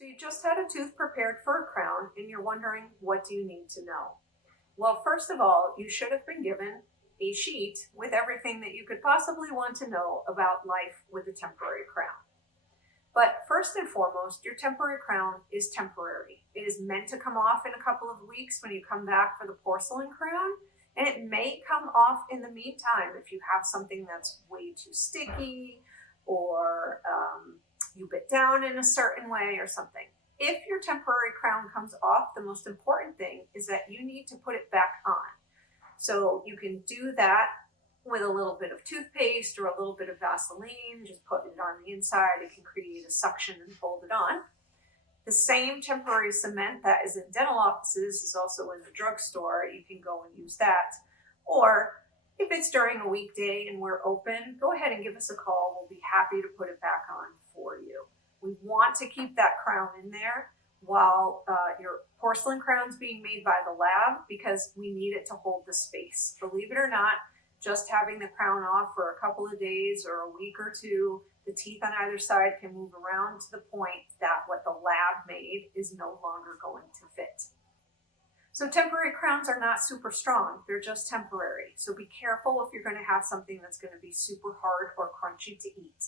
So you just had a tooth prepared for a crown and you're wondering, what do you need to know? Well, first of all, you should have been given a sheet with everything that you could possibly want to know about life with a temporary crown. But first and foremost, your temporary crown is temporary. It is meant to come off in a couple of weeks when you come back for the porcelain crown, and it may come off in the meantime if you have something that's way too sticky or you bit down in a certain way or something. If your temporary crown comes off, the most important thing is that you need to put it back on. So you can do that with a little bit of toothpaste or a little bit of Vaseline, just put it on the inside. It can create a suction and hold it on. The same temporary cement that is in dental offices is also in the drugstore. You can go and use that. Or if it's during a weekday and we're open, go ahead and give us a call. We'll be happy to put it back on for you. We want to keep that crown in there while your porcelain crown's being made by the lab, because we need it to hold the space. Believe it or not, just having the crown off for a couple of days or a week or two, the teeth on either side can move around to the point that what the lab made is no longer going to fit. So temporary crowns are not super strong, they're just temporary. So be careful if you're going to have something that's going to be super hard or crunchy to eat.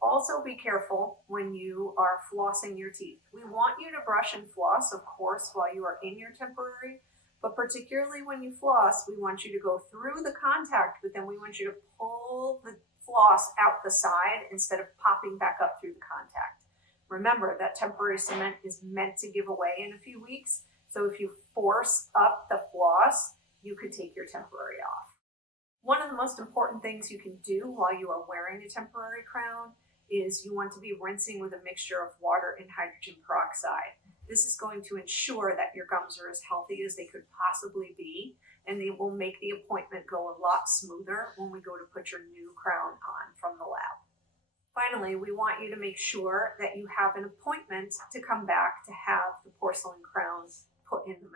Also be careful when you are flossing your teeth. We want you to brush and floss, of course, while you are in your temporary, but particularly when you floss, we want you to go through the contact, but then we want you to pull the floss out the side instead of popping back up through the contact. Remember that temporary cement is meant to give away in a few weeks, so if you force up the floss, you could take your temporary off. One of the most important things you can do while you are wearing a temporary crown is you want to be rinsing with a mixture of water and hydrogen peroxide. This is going to ensure that your gums are as healthy as they could possibly be, and they will make the appointment go a lot smoother when we go to put your new crown on from the lab. Finally, we want you to make sure that you have an appointment to come back to have the porcelain crowns put in the